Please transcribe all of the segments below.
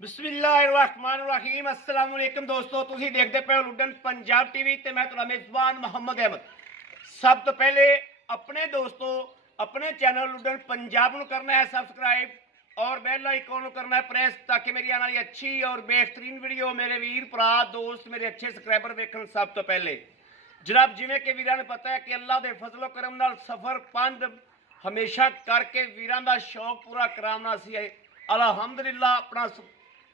बिस्मिल्लाहिर्रहमानिर्रहीम अस्सलाम वालेकुम दोस्तों, तुसीं देखते पे हो लुडन पंजाब टीवी ते मैं तुहाडा मेज़बान मोहम्मद अहमद। सब तो पहले अपने दोस्तों अपने चैनल लुडन पंजाब नूं करना है सबसक्राइब और बेल आइकन नूं करना है प्रेस ताकि मेरी आने वाली अच्छी और बेहतरीन वीडियो मेरे वीर भरा दोस्त मेरे अच्छे सबसक्राइबर वेखण। सब तो पहले जनाब जिवें कि वीरां नूं पता है कि अल्लाह दे फजलो करम नाल सफ़र पंध हमेशा करके वीरां दा शौक पूरा कराना सी अलहमदुलिल्लाह अपना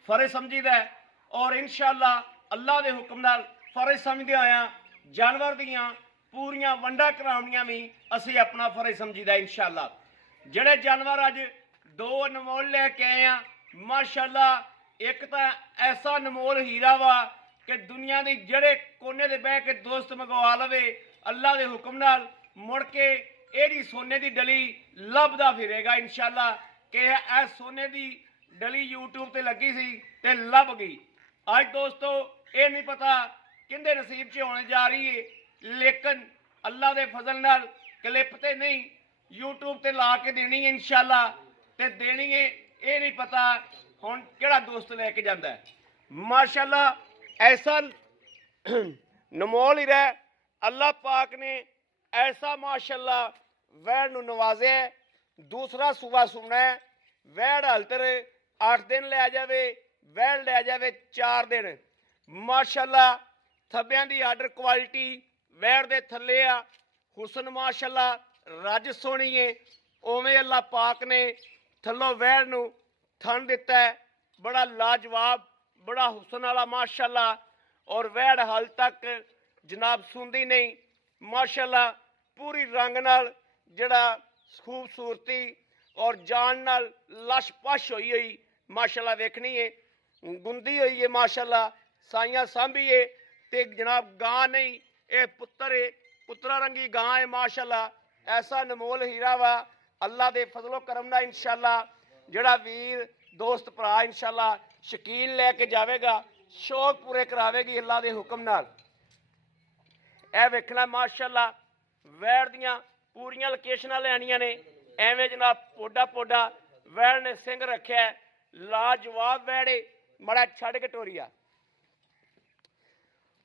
फर्ज समझीदा है और इंशाअल्लाह अल्लाह के हुक्म नाल फर्ज समझदे आया जानवर दियां पूरियां वंडा करावनियां भी असी अपना फर्ज समझीदा इंशाअल्लाह। जिहड़े जानवर अज दो अनमोल लैके आए हैं माशाअल्लाह, एक तो ऐसा अनमोल हीरा वा कि दुनिया के जड़े कोने दे बह के दोस्त मंगवा लवे अल्लाह के हुक्म नाल मुड़ के एड़ी सोने की डली लभदा फिरेगा इंशाअल्लाह कि ए सोने की डली यूट्यूब ते लगी सी ते लभ गई। अज दोस्तों ये नहीं पता किंदे नसीब च होने जा रही है, लेकिन अल्लाह के फजल नाल क्लिप ते नहीं यूट्यूब ते ला के देनी है इंशाअल्लाह ते देनी है। ये नहीं पता हुण किहड़ा दोस्त लैके जांदा है। माशाअल्लाह ऐसा नमोल ही रह अल्लाह पाक ने ऐसा माशाअल्लाह वैड़ नूं नवाजे। दूसरा सूबा सुनना है वैड़ हलतर 8 दिन लै जाए वैड़ लै जाए 4 दिन माशाअल्लाह। थब्बियां दी आर्डर क्वालिटी वैड़ दे थल्ले आ हुसन माशाअल्लाह रज सोहनी है उवें अल्लाह पाक ने थल्लों वैड़ नूं थन दिता है बड़ा लाजवाब बड़ा हुसन वाला माशाअल्लाह। और वैड़ हाल तक जनाब सुनदी नहीं माशाअल्लाह, पूरी रंग नाल जड़ा खूबसूरती और जान नाल लश पश होई हुई माशाअल्लाह वेखनी है गुंदी हुई है माशाअल्लाह। साइयां सांभी है ते जनाब गां नहीं ये पुत्र है पुत्रा रंगी गां है माशाअल्लाह। ऐसा नमोल हीरा वा अल्लाह दे फजलो करम नाल इंशाअल्लाह जड़ा वीर दोस्त भरा इंशाअल्लाह शकील लैके जाएगा शौक पूरे करावेगी अल्लाह दे हुक्म नाल। ए वेखना माशाअल्लाह वैड़ दियां पूरियां लोकेशनां लैनियां ने एवें जनाब पोडा पोडा वैड़ ने सिंह रखे लाजवाब वैड़े मड़ा छड़ के टोरिया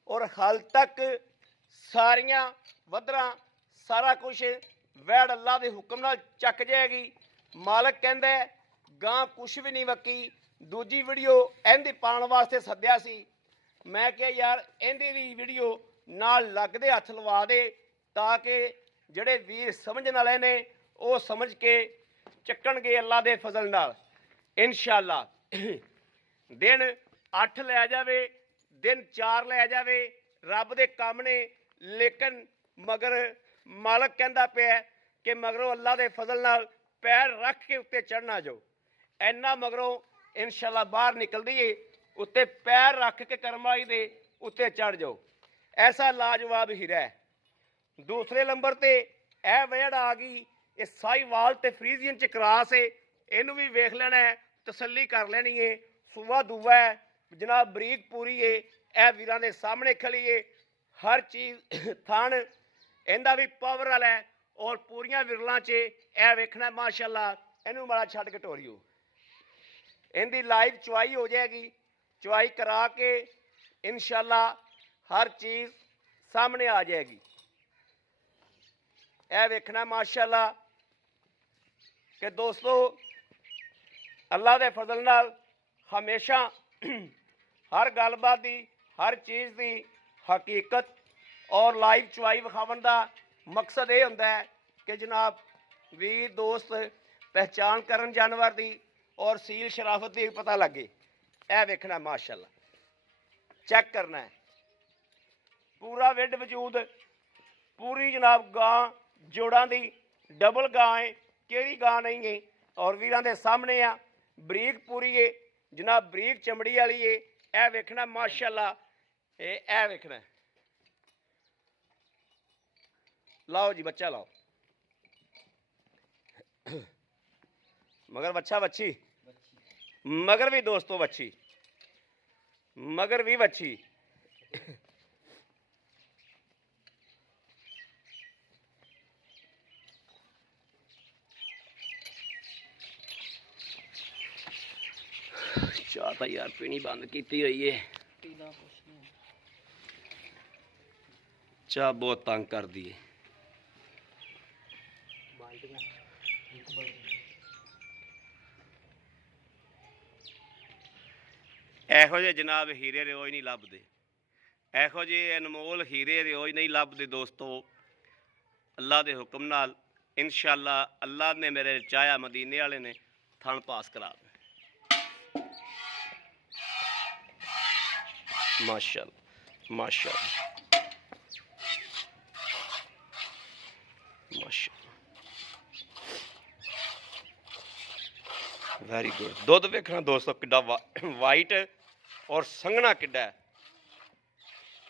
और हाल तक सारियां वधरा सारा कुछ वैड़ अल्लाह के हुक्म नाल चक जाएगी। मालक कहंदा है गां कुछ भी नहीं वकी। दूजी वीडियो इहदी पाउण वास्ते सद्दिया सी मैं क्या यार इहदी भी वीडियो नाल लगदे हथ लवा दे ताकि जिहड़े वीर समझण वाले ने वो समझ के चक्कणगे अल्लाह के फजल नाल इंशाअल्लाह। दिन 8 लै जावे दिन 4 लै जावे रब दे काम ने, लेकिन मगर मालक कहंदा पिया कि मगरों अल्लाह के फजल नाल पैर रख के उत्ते चढ़ना जाओ इन्ना मगरों इंशाअल्लाह बाहर निकलदी है उत्ते पैर रख के करमाई दे उत्ते चढ़ जाओ। ऐसा लाजवाब हीरा है। दूसरे नंबर ते ए वेड़ आ गई ये साहिवाल ते फ्रीजियन च क्रॉस है इनू भी वेख लेना है तसल्ली कर लेनी है। सूआ दूआ है जनाब बरीक पूरी है ए वीरां दे सामने खड़ी है हर चीज़ थान इहदा भी पावर वाला है और पूरियां विरलां च ए वेखना माशाअल्लाह। इनू माड़ा छड्ड के टोरियो इनकी लाइव चुआई हो जाएगी चुआई करा के इंशाअल्लाह हर चीज़ सामने आ जाएगी। ए वेखना माशाअल्लाह कि दोस्तों अल्लाह के फजल नाल हमेशा हर गलबात की हर चीज़ की हकीकत और लाइव चुआई विखावन का मकसद ये होंदा है कि जनाब वीर दोस्त पहचान करन जानवर की और सील शराफत की पता लगे। ए वेखना माशाअल्लाह चेक करना है पूरा विड वजूद पूरी जनाब गां जोड़ा की डबल गां है केड़ी गां नहीं है और वीरां दे सामने आ बरीक पूरी है जनाब बरीक चमड़ी वाली है। ए वेखना माशाअल्लाह ए वेखना लाओ जी बच्चा लाओ मगर बच्चा बच्ची मगर भी दोस्तों बच्ची मगर भी बच्ची चाह तो यार पीनी बंद की हुई है, चाह बहुत तंग कर दी है। ਇਹੋ ਜਿਹੇ जनाब हीरे रोज नहीं लभदे, ਇਹੋ ਜਿਹੇ अनमोल हीरे रोज नहीं लभदे दोस्तों। अल्लाह के हुक्म नाल इंशाअल्लाह अल्लाह ने मेरे चाया मदीने वाले ने थन पास करा दे। माशाअल्लाह माशाअल्लाह माशाअल्लाह वेरी गुड। दुध वेखना दोस्तों किड्डा वाइट और संघना किड्डा है।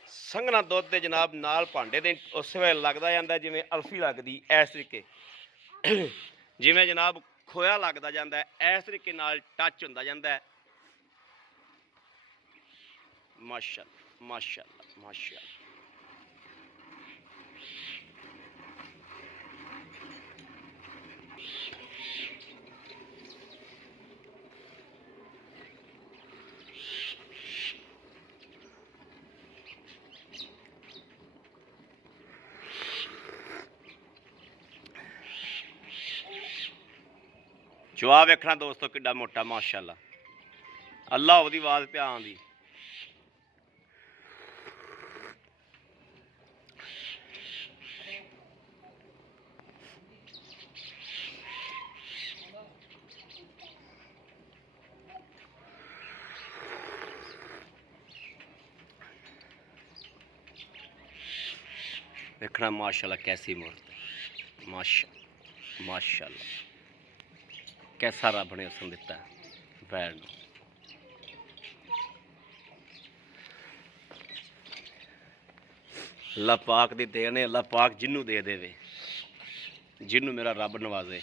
संघना दुध दे जनाब नाल भांडे दे उस वे लगदा जांदा जिवें अल्फी लगदी, इस तरीके जिवें जनाब खोया लगदा जांदा है, इस तरीके नाल टच हुंदा जांदा है। माशाअल्लाह माशाअल्लाह माशाअल्लाह। चुआ वेखना दोस्तों किड्डा मोटा माशाअल्लाह। अल्लाह ओदी आवाज़ पे आंदी। वेखना माशाअल्लाह कैसी मूर्त, माशाअल्लाह कैसा रब ने हुस्न दिता बैल नूं। अल्लाह पाक दी देन है, अल्लाह पाक जिन्नू दे देवे, जिन्नू मेरा रब नवाजे।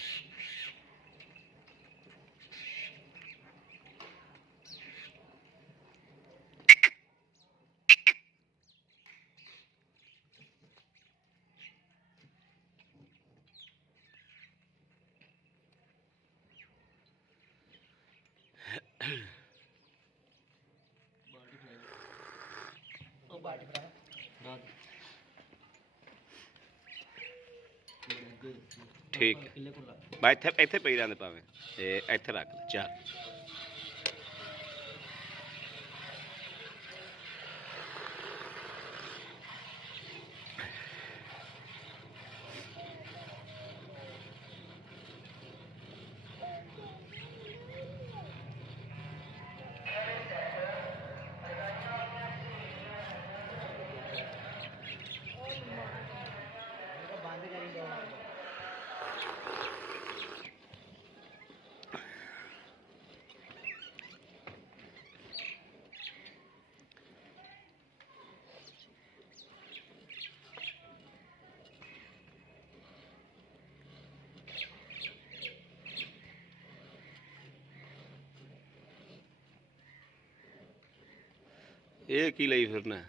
ठीक है भाई, इत्थे इत्थे पई रहंदे भावें ते इत्थे रख ले चल। ये की लई फिरना है?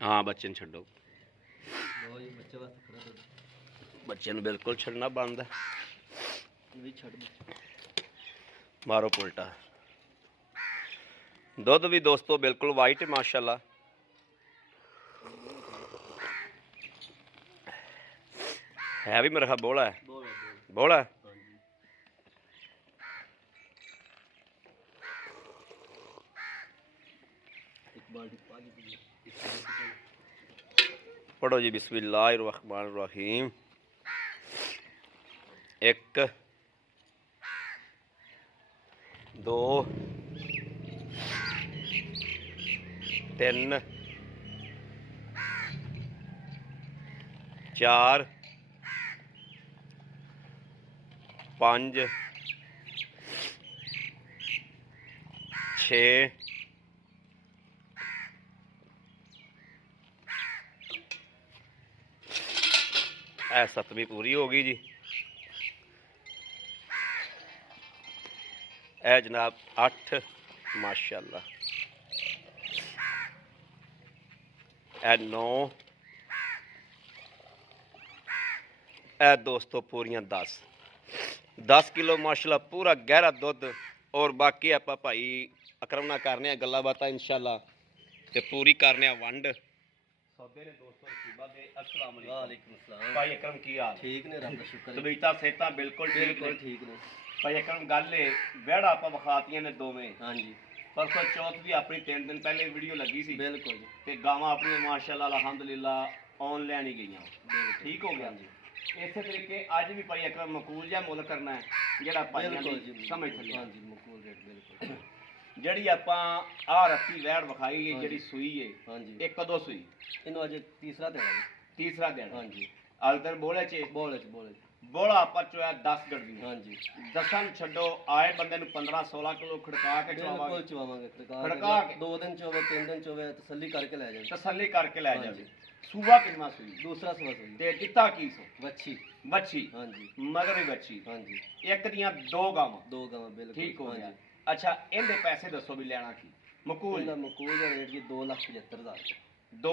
हाँ बच्चे छो, बच्चे बिल्कुल छड़ना बंद है। मारो पुलटा। दुध भी दोस्तों बिल्कुल वाइट है माशाल्लाह। है भी मेरे ख्याल बोला है, बोला है। पढ़ो जी बिस्मिल्लाहिर्रहमानिर्रहीम। 1 2 3 4 5 6 7वीं पूरी हो गई जी। ए जनाब 8 माशाल्लाह। ए 9 ਇਹ ਦੋਸਤੋ ਪੂਰੀਆਂ 10 ਕਿਲੋ ਮਾਸ਼ਾਅੱਲਾ ਪੂਰਾ ਗਹਿਰਾ ਦੁੱਧ। ਔਰ ਬਾਕੀ ਆਪਾਂ ਭਾਈ ਅਕਰਮ ਨਾਲ ਕਰਨੇ ਆ ਗੱਲਾਂ ਬਾਤਾਂ ਇੰਸ਼ਾਅੱਲਾ ਤੇ ਪੂਰੀ ਕਰਨੇ ਆ ਵੰਡ ਸੌਦੇ ਨੇ ਦੋਸਤੋ ਨਸੀਬਾ ਦੇ। अस्सलाम वालेकुम अस्सलाम ਭਾਈ ਅਕਰਮ ਕੀ ਹਾਲ? ठीक ने रब दा शुक्र है ਤਬੀਅਤਾਂ ਸਿਹਤਾਂ ਬਿਲਕੁਲ ਠੀਕ बिल्कुल ਨੇ ठीक ने ਭਾਈ ਅਕਰਮ? ਗੱਲ ਏ ਵਿਹੜਾ ਆਪਾਂ ਵਿਖਾਤੀਆਂ ਨੇ ਦੋਵੇਂ। हाँ जी ਪਰਸੋਂ ਚੌਥ ਵੀ ਆਪਣੀ 3 ਦਿਨ ਪਹਿਲੇ ਵੀਡੀਓ ਲੱਗੀ ਸੀ बिल्कुल जी ਤੇ ਗਾਵਾਂ ਆਪਣੀਆਂ ਮਾਸ਼ਾਅੱਲਾ ਅਲਹਮਦੁਲਿਲਾ ਆਨਲਾਈਨ ਹੀ ਗਈਆਂ। बिल्कुल ਠੀਕ ਹੋ ਗਿਆ हाँ जी ਇਸੇ ਤਰੀਕੇ ਅੱਜ ਵੀ ਭਾਈ ਅਕਰਮ ਮਕੂਲ ਜਿਹਾ ਮੁੱਲ ਕਰਨਾ ਹੈ ਜਿਹੜਾ ਭਾਈਆਂ बिल्कुल ਦੀ जी ਸਮਝ ਥੱਲੇ हाँ जी मकबूल रेट बिल्कुल ਜਿਹੜੀ ਆਪਾਂ ਆਹ ਰੱਖੀ ਵੈੜ ਵਿਖਾਈ ਏ ਜਿਹੜੀ ਸੂਈ ਏ हाँ जी ਇਹ ਕਦੋਂ ਸੂਈ? इन्हों अज तीसरा देना जी ਤੀਸਰਾ ਦਿਨ। हाँ जी ਅਲਦਰ ਬੋਲੇ ਚ बोले ਬੋਲਾ ਆਪਾਂ ਚੋਇਆ 10 ਗੜਵੀ हाँ जी ਦਸਾਂ ਨੂੰ ਛੱਡੋ ਆਏ ਬੰਦੇ ਨੂੰ 15-16 ਕਿਲੋ ਖੜਕਾ ਕੇ बिल्कुल ਚਵਾਵਾਂਗੇ चवावांगे खड़का के। 2 दिन चोवे 3 दिन चोवे तसल्ली करके ले जाए ਤਸੱਲੀ ਕਰਕੇ ਲੈ हाँ ਜਾਵੇ। जी ਸੂਬਾ ਕਿੰਨਾ ਸੂਈ दूसरा सुबह सुई ਤੇ ਦਿੱਤਾ ਕੀ ਸੋ? बच्ची ਬੱਚੀ हाँ जी ਮਗਰ ਹੀ ਬੱਚੀ हाँ जी ਇੱਕ ਦੀਆਂ 2 ਗਾਵਾਂ। 2 गाँव बिल्कुल ਠੀਕ ਹੋ हाँ ਗਿਆ। जी ਅੱਛਾ ਇਹਦੇ ਪੈਸੇ ਦੱਸੋ ਵੀ ਲੈਣਾ ਕੀ? ਮਕੂਲ इनका मकबूल का रेट जी 2,75,000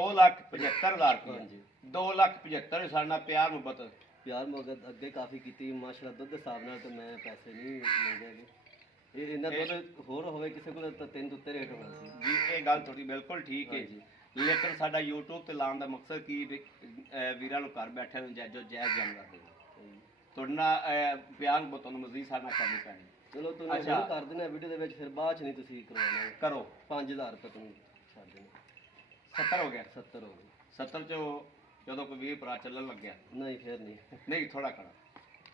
2,75,000 हाँ ਰੁਪਏ। जी 2,75,000 ਸਾਡੇ ਨਾਲ ਪਿਆਰ ਮੁਹੱਬਤ ਪਿਆਰ ਮੁਹੱਬਤ ਅੱਗੇ ਕਾਫੀ ਕੀਤੀ ਮਾਸ਼ਾਅੱਲਾ ਦੁੱਧ ਦੇ ਹਿਸਾਬ ਨਾਲ ਤੇ ਮੈਂ ਪੈਸੇ ਨਹੀਂ ਮੰਗੇ ਜੀ ਇਹ ਇਹਨਾਂ ਦੁੱਧ ਹੋਰ ਹੋਵੇ ਕਿਸੇ ਕੋਲ ਤਾਂ 3 ਤੋਂ ਉੱਤੇ ਰੇਟ ਹੋਣਾ ਸੀ ਜੀ। ਇਹ ਗੱਲ ਤੁਹਾਡੀ ਬਿਲਕੁਲ ਠੀਕ ਹੈ ਹਾਂਜੀ। ਲੇਕਿਨ ਸਾਡਾ YouTube ਤੇ ਲਾਉਣ ਦਾ ਮਕਸਦ ਕੀ ਵੀ, ਵੀਰਾਂ ਨੂੰ ਘਰ ਬੈਠੇ ਨੂੰ ਜਾਇਜ਼ ਜਾਨਵਰ ਦੇ ਤੁਹਾਡੇ ਨਾਲ ਪਿਆਰ ਮੁਹੱਬਤ ਤੁਹਾਨੂੰ ਮਜ਼ੀਦ ਸਾਡੇ ਨਾਲ ਕਰਨੀ ਪੈਣੀ। ਚਲੋ ਤੁਹਾਨੂੰ ਅੱਛਾ। ਹੁਣ ਕਰ ਦੇਣਾ ਵੀਡੀਓ ਦੇ ਵਿੱਚ ਫਿਰ ਬਾਅਦ ਚ ਨਹੀਂ ਤੁਸੀਂ ਕਰਵਾਉਣਾ ਕਰੋ 5000 ਰੁਪਏ ਤੁਹਾਨੂੰ ਛੱਡ ਦੇਣਾ 70 ਹੋ ਗਿਆ। 70 ਹੋ ਗਏ 70 ਚੋਂ ਜਦੋਂ ਕੋਈ 20 ਭਰਾ ਚੱਲਣ ਲੱਗਿਆ ਨਹੀਂ ਫਿਰ ਨਹੀਂ ਨਹੀਂ ਥੋੜਾ ਖੜਾ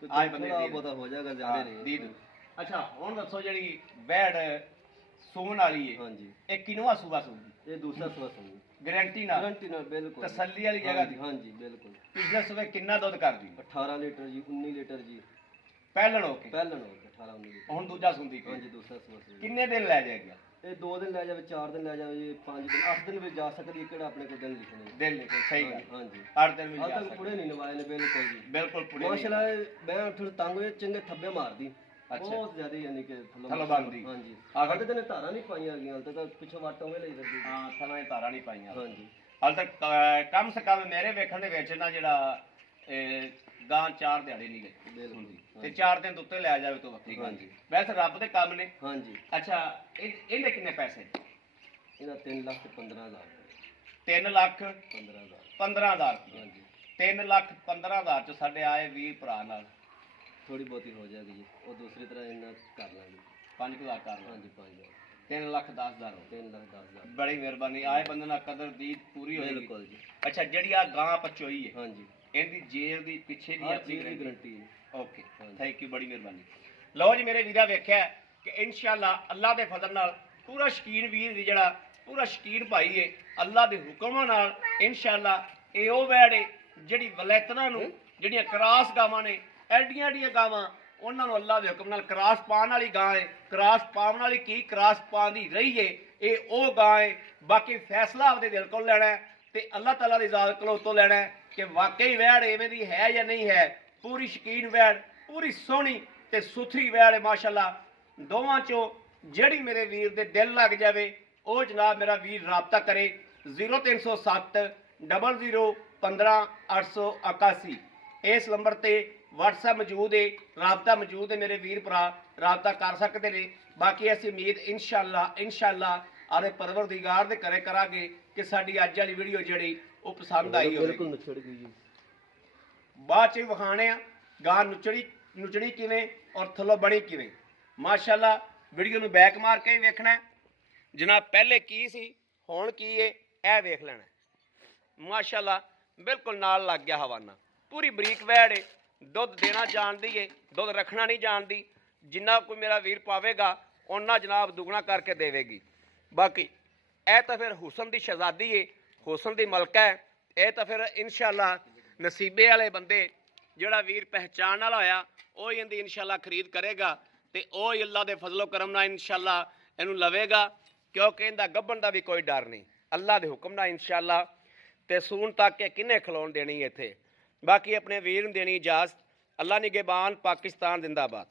ਕੋਈ ਆਏ ਬੰਦੇ ਥੋੜ੍ਹਾ ਦੀ- ਬਹੁਤਾ ਹੋ ਜਾਏਗਾ ਜ਼ਿਆਦਾ ਨਹੀਂ ਦੀਦ। ਅੱਛਾ ਹੁਣ ਦੱਸੋ ਜਿਹੜੀ ਬੈਡ ਸੂਣ ਵਾਲੀ ਹੈ ਹਾਂਜੀ ਇਹ ਕਿਨਵਾ ਸੂਬਾ ਸੂਗੀ ਇਹ ਦੂਸਰਾ ਸਵਾ ਸੁਣੀ ਗਾਰੰਟੀ ਨਾਲ ਗਾਰੰਟੀ ਨਾਲ ਬਿਲਕੁਲ ਤਸੱਲੀ ਵਾਲੀ ਜਗ੍ਹਾ ਦੀ। ਹਾਂਜੀ ਬਿਲਕੁਲ ਪਿਛਲੇ ਸਵੇ ਕਿੰਨਾ ਦੁੱਧ ਕਰਦੀ? 18 ਲੀਟਰ ਜੀ 19 ਲੀਟਰ ਜੀ ਪਹਿਲਣ ਹੋ ਕੇ ਪਹਿਲਾਂ ਹੋ ਗਿਆ 18 19 ਲੀਟਰ ਹੁਣ ਦੂਜਾ ਸੁਣਦੀ ਪਈ। ਹਾਂਜੀ ਦੂਸਰਾ ਸਵਾ ਸੁਣੀ ਕਿੰਨੇ ਦਿਨ ਲੈ ਜਾਏਗਾ? ਇਹ 2 ਦਿਨ ਲੈ ਜਾਵੇ 4 ਦਿਨ ਲੈ ਜਾਵੇ ਜੀ 5 ਦਿਨ 8 ਦਿਨ ਵੀ ਜਾ ਸਕਦੀ ਹੈ ਕਿਹੜਾ ਆਪਣੇ ਕੋਲ ਦਿਨ ਲਿਖਣੇ ਨੇ। ਦਿਨ ਲਿਖੋ ਸਹੀ ਗੱਲ। ਹਾਂਜੀ 8 ਦਿਨ ਵੀ ਹਾਲ ਜਾ ਤੱਕ ਸਕਦੇ ਪੁੜੇ ਨਹੀਂ ਨਵਾਏ ਨੇ ਬਿਲਕੁਲ ਜੀ ਬਿਲਕੁਲ ਪੂਰੇ ਮਾਸ਼ਾਅੱਲਾ ਮੈਂ ਥੋੜਾ ਤੰਗ ਹੋਏ ਚੰਗੇ ਥੱਬੇ ਮਾਰਦੀ ਅੱਛਾ। ਬਹੁਤ ਜ਼ਿਆਦਾ ਯਾਨੀ ਕਿ ਥੱਲੋਂ ਬਣਦੀ। ਹਾਂਜੀ ਆਖਰ- ਅਗਰ ਤੇ ਧਾਰਾਂ ਨਹੀਂ ਪਾਈਆਂ ਗਈਆਂ ਹਾਲ ਤੱਕ ਪਿੱਛੋਂ ਵਾਟ ਉਵੇਂ ਲਈ ਫਿਰਦੀ ਹਾਂ ਥਾਂ ਇਹ ਤਾਰਾਂ ਨਹੀਂ ਪਾਈਆਂ ਹਾਂਜੀ ਹਾਲ ਤੱਕ ਕਮ ਸੇ ਕਮ ਮੇਰੇ ਵੇਖਣ ਦੇ ਵਿੱਚ ਨਾ ਜਿਹੜਾ ਗਾਂ 4 ਦਿਹਾੜੇ ਨਹੀਂ ਗਈ ਬਿਲਕੁਲ ਹੁੰਦੀ ਤੇ ਹਾਂਜੀ। 4 ਦਿਨ ਤੋਂ ਉੱਤੇ ਲੈ ਜਾਵੇ ਤਾਂ ਵੱਖਰੀ ਗੱਲ। ਹਾਂਜੀ। ਵੈਸੇ ਰੱਬ ਦੇ ਕੰਮ ਨੇ। ਹਾਂਜੀ ਅੱਛਾ ਇਹਦੇ ਕਿੰਨੇ ਪੈਸੇ? ਇਹਦਾ 3,15,000 3 ਲੱਖ 15,000 15,000 ਰੁਪਏ। ਹਾਂਜੀ 3 ਲੱਖ 15,000 ਚ ਸਾਡੇ ਆਏ ਵੀਰ ਭਰਾ ਨਾਲ ਥੋੜੀ ਬਹੁਤੀ ਹੋ ਜਾਏਗੀ ਜੀ ਉਹ ਦੂਸਰੀ ਤਰ੍ਹਾਂ ਇਹਨਾਂ ਕਰ ਲਾਂਗੇ 5,000 ਕਰ ਲਓ। ਹਾਂਜੀ 5,000 3 ਲੱਖ 10,000 ਹੋ 3,10,000 ਬੜੀ ਮਿਹਰਬਾਨੀ। ਆਏ ਬੰਦੇ ਨਾਲ ਕਦਰ ਦੀ ਪੂਰੀ ਹੋਏਗੀ। ਬਿਲਕੁਲ ਜੀ ਅੱਛਾ ਜਿਹੜੀ ਆ ਗਾਂ ਪਚੋਈ ਹੈ ਹਾਂਜੀ ਇਹਦੀ ਜੇਰ ਦੀ ਪਿੱਛੇ ਦੀ ਹਾਂ ਆਪਣੀ ਜੀ ਗਰੰਟੀ। ਗਰੰਟੀ ਓਕੇ ਹਾਂਜੀ। ਥੈਂਕ ਯੂ ਬੜੀ ਮਿਹਰਬਾਨੀ। ਲਓ ਜੀ ਮੇਰੇ ਵੀਰਾ ਵੇਖਿਆ ਕਿ ਇਨਸ਼ਾਅੱਲਾ ਅੱਲਾ ਦੇ ਫਜ਼ਲ ਨਾਲ ਪੂਰਾ ਸ਼ਕੀਨ ਵੀਰ ਦੀ ਜਿਹੜਾ ਪੂਰਾ ਸ਼ਕੀਨ ਭਾਈ ਏ ਅੱਲਾ ਦੇ ਹੁਕਮ ਨਾਲ ਇਨਸ਼ਾਅੱਲਾ ਇਹ ਉਹ ਵੈੜ ਏ ਜਿਹੜੀ ਵਲੈਤਨਾ ਨੂੰ ਜਿਹੜੀਆਂ ਕਰਾਸ ਗਾਵਾਂ ਨੇ ਐਡੀਆਂ ਐਡੀਆਂ ਗਾਵਾਂ ਉਹਨਾਂ ਨੂੰ ਅੱਲਾ ਦੇ ਹੁਕਮ ਨਾਲ ਕਰਾਸ ਪਾਉਣ ਵਾਲੀ ਗਾਂ ਏ। ਕਰਾਸ ਪਾਉਣ ਵਾਲੀ ਕੀ ਕਰਾਸ ਪਾਉਣ ਦੀ ਰਹੀ ਏ ਇਹ ਉਹ ਗਾਂ ਏ। ਬਾਕੀ ਫੈਸਲਾ ਆਪਦੇ ਦਿਲ ਕੋਲ ਲੈਣਾ ਹੈ ਤੇ ਅੱਲਾਹ ਤਾਲਾ ਦੀ ਜ਼ਾਤ ਕੋਲੋਂ ਤੋਂ ਲੈਣਾ ਹੈ ਕਿ ਵਾਕਈ ਵੈੜ ਐਵੇਂ ਦੀ ਹੈ ਜਾਂ ਨਹੀਂ ਹੈ। ਪੂਰੀ ਸ਼ਕੀਨ ਵੈੜ ਪੂਰੀ ਸੋਹਣੀ ਤੇ ਸੁਥਰੀ ਵੈੜ ਹੈ ਮਾਸ਼ਾਅੱਲਾ। ਦੋਵਾਂ ਚੋਂ ਜਿਹੜੀ ਮੇਰੇ ਵੀਰ ਦੇ ਦਿਲ ਲੱਗ ਜਾਵੇ ਉਹ ਜਨਾਬ ਮੇਰਾ ਵੀਰ ਰਾਬਤਾ ਕਰੇ 0307 00 15 881 ਇਸ ਨੰਬਰ ਤੇ WhatsApp ਮੌਜੂਦ ਹੈ ਰਾਬਤਾ ਮੌਜੂਦ ਹੈ ਮੇਰੇ ਵੀਰ ਭਰਾ ਰਾਬਤਾ ਕਰ ਸਕਦੇ ਨੇ। ਬਾਕੀ ਅਸੀਂ ਉਮੀਦ ਇਨਸ਼ਾਅੱਲਾ ਆਲੇ ਪਰਵਰਦੀਗਾਰ ਦੇ ਘਰੇ ਕਰਾਂਗੇ ਕਿ ਸਾਡੀ ਅੱਜ ਵਾਲੀ ਵੀਡੀਓ ਜਿਹੜੀ ਉਹ ਪਸੰਦ ਆਈ ਹੋਵੇ। ਬਿਲਕੁਲ ਨਛੜ ਗਈ ਜੀ ਬਾਅਦ ਚ ਵੀ ਵਿਖਾਣੇ ਆ ਗਾਂ ਨੁਚੜੀ ਕਿਵੇਂ ਔਰ ਥੱਲੋਂ ਬਣੀ ਕਿਵੇਂ। ਮਾਸ਼ਾਅੱਲਾ ਵੀਡੀਓ ਨੂੰ ਬੈਕ ਮਾਰ ਕੇ ਵੀ ਵੇਖਣਾ ਜਨਾਬ ਪਹਿਲੇ ਕੀ ਸੀ ਹੁਣ ਕੀ ਏ ਇਹ ਵੇਖ ਲੈਣਾ। ਮਾਸ਼ਾਅੱਲਾ ਬਿਲਕੁਲ ਨਾਲ ਲੱਗ ਗਿਆ ਹਵਾਨਾ। ਪੂਰੀ ਬਰੀਕ ਵੈੜ ਏ ਦੁੱਧ ਦੇਣਾ ਜਾਣਦੀ ਏ ਦੁੱਧ ਰੱਖਣਾ ਨਹੀਂ ਜਾਣਦੀ। ਜਿੰਨਾ ਕੋਈ ਮੇਰਾ ਵੀਰ ਪਾਵੇਗਾ ਉਹਨਾਂ ਜਨਾਬ ਦੁੱਗਣਾ ਕਰਕੇ ਦੇਵੇਗੀ। ਬਾਕੀ ਇਹ ਤਾਂ ਫਿਰ ਹੁਸਨ ਦੀ ਸ਼ਹਿਜ਼ਾਦੀ ਏ ਹੁਸਨ ਦੀ ਮਲਕਾ ਹੈ। ਇਹ ਤਾਂ ਫਿਰ ਇਨਸ਼ਾਅੱਲਾ ਨਸੀਬੇ ਵਾਲੇ ਬੰਦੇ ਜਿਹੜਾ ਵੀਰ ਪਹਿਚਾਣ ਵਾਲਾ ਹੋਇਆ ਉਹ ਹੀ ਇਹਦੀ ਇਨਸ਼ਾਅੱਲਾ ਖਰੀਦ ਕਰੇਗਾ ਤੇ ਉਹ ਹੀ ਅੱਲਾ ਦੇ ਫਜ਼ਲੋ ਕਰਮ ਨਾਲ ਇਨਸ਼ਾਅੱਲਾ ਇਹਨੂੰ ਲਵੇਗਾ ਕਿਉਂਕਿ ਇਹਦਾ ਗੱਭਣ ਦਾ ਵੀ ਕੋਈ ਡਰ ਨਹੀਂ ਅੱਲਾ ਦੇ ਹੁਕਮ ਨਾਲ ਇਨਸ਼ਾਅੱਲਾ। ਤੇ ਸੂਣ ਤੱਕ ਕਿ ਕਿੰਨੇ ਖਲੋਣ ਦੇਣੀ ਇੱਥੇ। ਬਾਕੀ ਆਪਣੇ ਵੀਰ ਨੂੰ ਦੇਣੀ ਇਜਾਜ਼ਤ। ਅੱਲਾ ਨਿਗਹਿਬਾਨ ਪਾਕਿਸਤਾਨ ਜ਼ਿੰਦਾਬਾਦ।